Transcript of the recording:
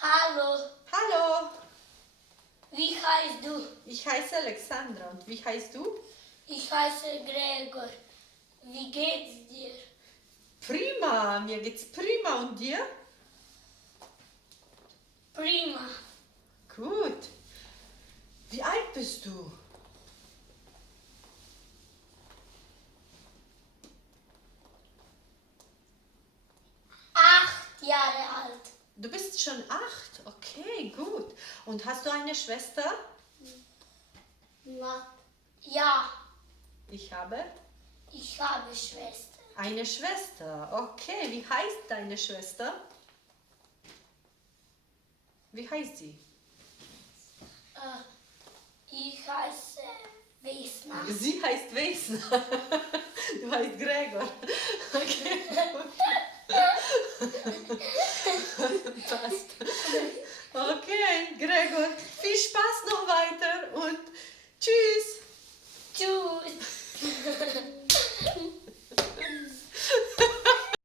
Hallo, Hallo, wie heißt du? ich heiße Alexandra und wie heißt du? Ich heiße Gregor. Wie geht's dir? Prima, mir geht's prima und dir? Prima. Gut. Wie alt bist du? Acht Jahre alt. Du bist schon 8. Okay, gut. Und hast du eine Schwester? Ja, Ich habe ich habe Schwester. eine Schwester. Okay, wie heißt deine Schwester? Wie heißt sie? Ich heiße Vesna. Sie heißt Vesna. Du heißt Gregor. Okay. Passt. Okay, Gregor, viel Spaß noch